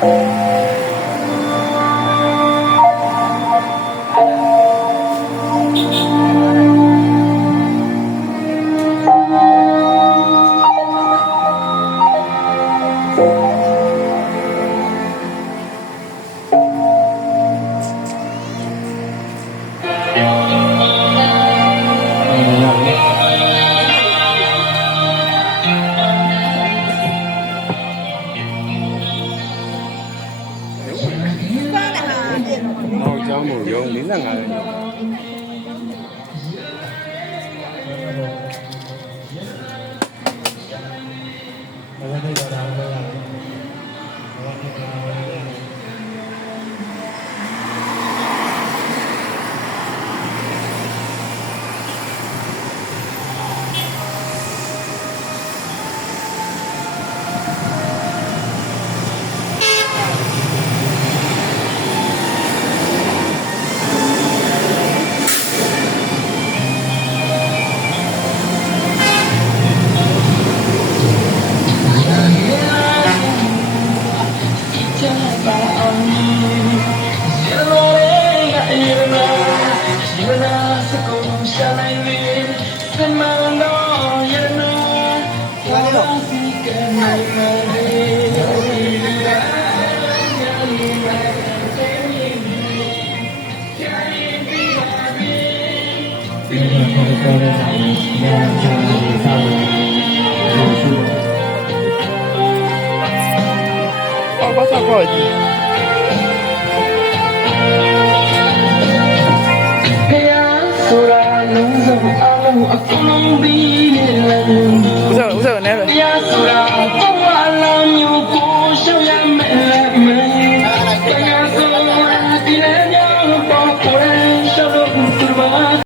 နောက် င်းမို့ရုံ45ရက် နေ့အော်ဘာသာခေါ်ကြည့် قلبي لمن